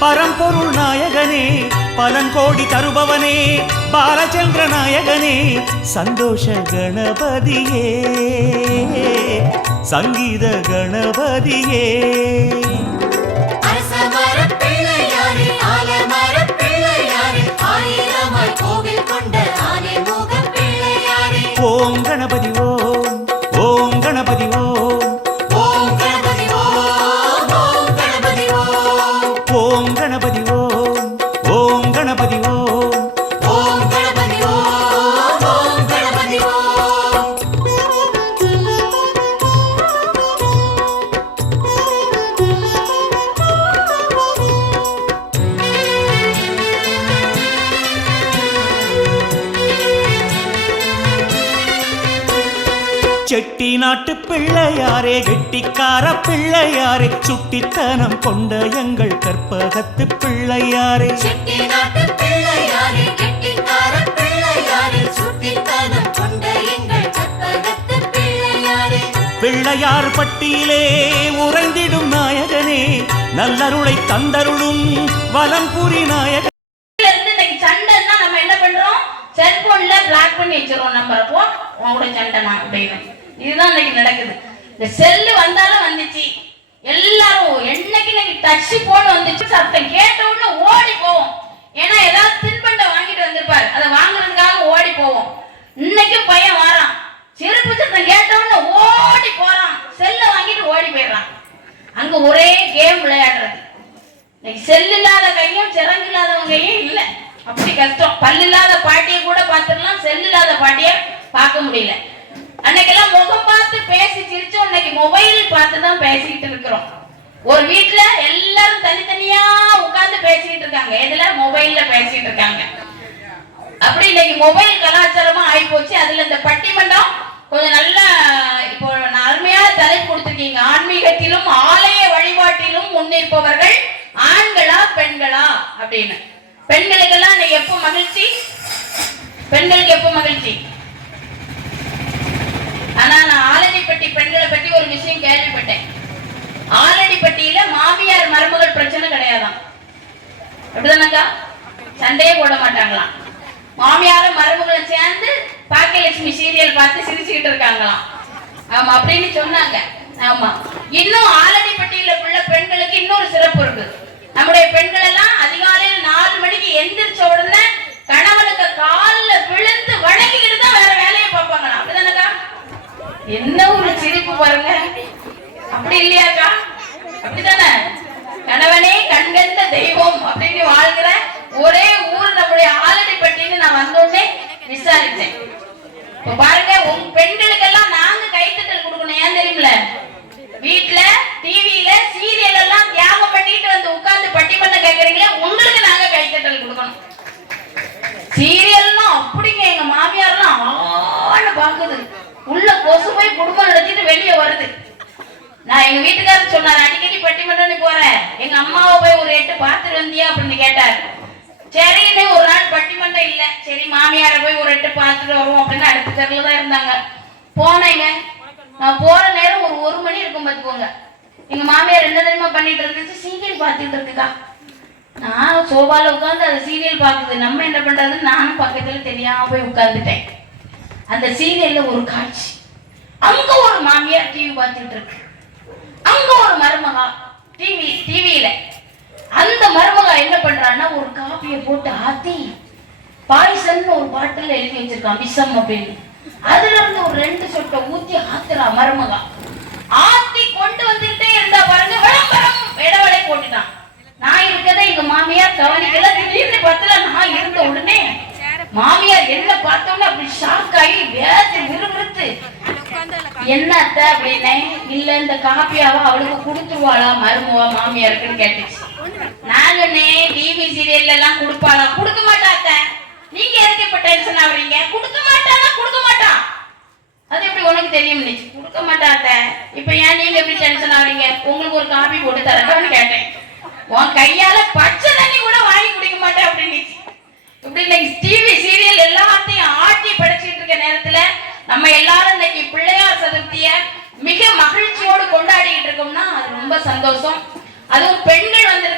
பரம்பொருள் நாயகனே பலன் கோடி தருபவனே பாலச்சந்திர நாயகனே சந்தோஷ கணபதியே சங்கீத கணபதியே. செட்டி நாட்டு பிள்ளையாரே கெட்டிக்கார பிள்ளையாரே சுட்டித்தனம் கொண்ட எங்கள் கற்பகத்து பிள்ளையாரே. பிள்ளையாரே, பட்டியிலே உறைந்திடும் நாயகனே நல்லருளை தந்தருளும் வலம்புரி நாயக இதுல இருந்து இன்னைக்கு சண்டைன்னா நம்ம என்ன பண்றோம்? செல்போன்ல பிளாக் பண்ணி வச்சிருவோம் நம்பரை போ உன் கூட சண்டை நான் அப்படின்னு இதுதான் இன்னைக்கு நடக்குது. இந்த செல்லு வந்தாலும் வந்துச்சு. எல்லாரும் என்னைக்கு இன்னைக்கு டச் போன் வந்துச்சு. சத்தம் கேட்ட உடனே ஓடி போவோம். ஏன்னா ஏதாவது தின்பண்டம் வாங்கிட்டு வந்திருப்பாரு. அதை வாங்குறதுக்காக ஓடி போவோம். இன்னைக்கு பையன் வரான். செருப்பு சத்தம் கேட்ட உடனே ஓடி போறான். செல்ல வாங்கிட்டு ஓடி போயிடுறான். அங்க ஒரே கேம் விளையாடுறது. இன்னைக்கு செல் இல்லாத கையும் சிறங்கு இல்லாதவங்க கையும் அப்படி கஷ்டம். பல்லு இல்லாத பாட்டியை கூட பார்த்துடலாம். செல் இல்லாத பாட்டியை பார்க்க முடியல. அன்னைக்கெல்லாம் முகம் பார்த்து பேசி சிரிச்சோம். இன்னைக்கு மொபைல் பார்த்து தான் பேசிக்கிட்டு இருக்கிறோம். ஒரு வீட்டுல எல்லாரும் தனித்தனியா உட்கார்ந்து பேசிக்கிட்டு இருக்காங்க. எதுல? மொபைல்ல பேசிட்டு இருக்காங்க. அப்படி இன்னைக்கு மொபைல் கலாச்சாரமா ஆயிப்போச்சு. அதுல இந்த பட்டிமன்றம் கொஞ்சம் நல்ல இப்போ நான் அருமையான தலைப்பு கொடுத்துருக்கீங்க. ஆன்மீகத்திலும் ஆலய வழிபாட்டிலும் முன்னிற்பவர்கள் ஆண்களா பெண்களா அப்படின்னு. பெண்களுக்கெல்லாம் இன்னைக்கு எப்போ மகிழ்ச்சி? பெண்களுக்கு எப்போ மகிழ்ச்சி? ஆனா நான் ஆலடிப்பட்டி பெண்களை பத்தி ஒரு விஷயம் கேள்விப்பட்டேன். ஆலடிப்பட்டியில மாமியார் மருமகள் பிரச்சனை கிடையாதான் அப்படிதானக்கா? சண்டையே போட மாட்டாங்களாம். மாமியாரும் மருமகளும் சேர்ந்து பாக்கியலட்சுமி சீரியல் பார்த்து சிரிச்சுக்கிட்டு இருக்காங்களாம். ஆமா அப்படின்னு சொன்னாங்க. ஆமா. இன்னும் ஆலடிப்பட்டியில உள்ள பெண்களுக்கு இன்னொரு சிறப்பு இருக்கு. நம்முடைய பெண்கள் எல்லாம் அதிகாலையில் நாலு மணிக்கு எந்திரிச்ச உடனே கணவனுக்கு கால்ல விழுந்து வணங்கிக்கிட்டு தான் வேற வேலையை பார்ப்பாங்களாம் அப்படிதானக்கா என்ன ஒரு சிரிப்பு பாருங்க அப்படி இல்லையாக்கா? அப்படித்தானே? கணவனே கண்கண்ட தெய்வம் அப்படின்னு வாழ்கிற ஒரே ஊர் நம்முடைய ஆலடிப்பட்டின்னு நான் வந்தோடனே விசாரிச்சேன் இப்ப பாருங்க உங்க பெண்களுக்கெல்லாம் நாங்க கைத்தட்டல் கொடுக்கணும். ஏன் தெரியுமில வீட்டுல டிவில சீரியல் எல்லாம் தியாகம் பண்ணிட்டு வந்து உட்கார் பட்டிமன்றம் கேக்குறீங்களே உங்களுக்கு நாங்க கைத்தட்டல் கொடுக்கணும் சீரியல்லாம் அப்படிங்க எங்க மாமியார்லாம் ஆளு பாக்குது உள்ள கொசு போய் குடும்பம் நடத்திட்டு வெளியே வருது நான் எங்க வீட்டுக்காரர் சொன்னார் அடிக்கடி பட்டிமன்றம் போறேன். எங்க அம்மாவை போய் ஒரு எட்டு பார்த்துட்டு வந்தியா? அப்படின்னு கேட்டார். சரின்னு ஒரு நாள் பட்டிமன்றம் இல்ல. சரி மாமியாரை போய் ஒரு எட்டு பார்த்துட்டு வருவோம் அப்படின்னு அடுத்த தெருல தான் இருந்தாங்க. போனேங்க. நான் போற நேரம் ஒரு ஒரு மணி இருக்கும் பார்த்துக்கோங்க. எங்க மாமியார் என்ன தெரியுமா பண்ணிட்டு இருந்துச்சு? சீரியல் பாத்துட்டு இருக்குக்கா நான் சோபால உட்காந்து அந்த சீரியல் பார்க்குது. நம்ம என்ன பண்றதுன்னு நானும் பக்கத்துல தெரியாம போய் உட்காந்துட்டேன் அந்த சீரியல்ல ஒரு காட்சி. அங்க ஒரு மாமியார் டிவி பார்த்துட்டு இருக்கு. அங்க ஒரு மருமகா டிவி டிவியில அந்த மருமகா என்ன பண்றான்னா ஒரு காப்பியை போட்டு ஆத்தி பாய்சன் ஒரு பாட்டில் எழுதி வச்சிருக்கான் விஷம் அப்படின்னு. அதுல இருந்து ஒரு ரெண்டு சொட்டை ஊத்தி ஆத்துறா மருமகா. ஆத்தி கொண்டு வந்துட்டே இருந்தா பாருங்க விளம்பரம் இடவடை போட்டுட்டான். நான் இருக்கதை எங்க மாமியார் கவனிக்கல திடீர்னு பார்த்தல நான் இருந்த உடனே மாமியார் என்ன பார்த்தோன்னே அப்படி ஷாக் ஆகி வேற என்ன அத்தை அப்படின்னே இல்ல இந்த காப்பியாவை அவளுக்கு கொடுத்துருவாளா மருமவா மாமியாருக்குன்னு கேட்டுச்சு. நான் சொன்னேன் டிவி சீரியல்ல எல்லாம் கொடுப்பாளா? கொடுக்க மாட்டா அத்தை. நீங்க எதுக்கு இப்ப டென்ஷன் ஆகுறீங்க? கொடுக்க மாட்டானா கொடுக்க மாட்டான் அது எப்படி உனக்கு தெரியும் கொடுக்க மாட்டாத்த இப்ப ஏன் நீங்க எப்படி டென்ஷன் ஆகுறீங்க? உங்களுக்கு ஒரு காபி போட்டு தரட்டான்னு கேட்டேன். உன் கையால பச்சை தண்ணி கூட வாங்கி குடிக்க மாட்டேன் அப்படின்னு இப்படி இன்னைக்கு டிவி சீரியல் எல்லாத்தையும் ஆட்டி போட்டோம்னா அது ரொம்ப சந்தோஷம். அதுவும் பெண்கள் வந்து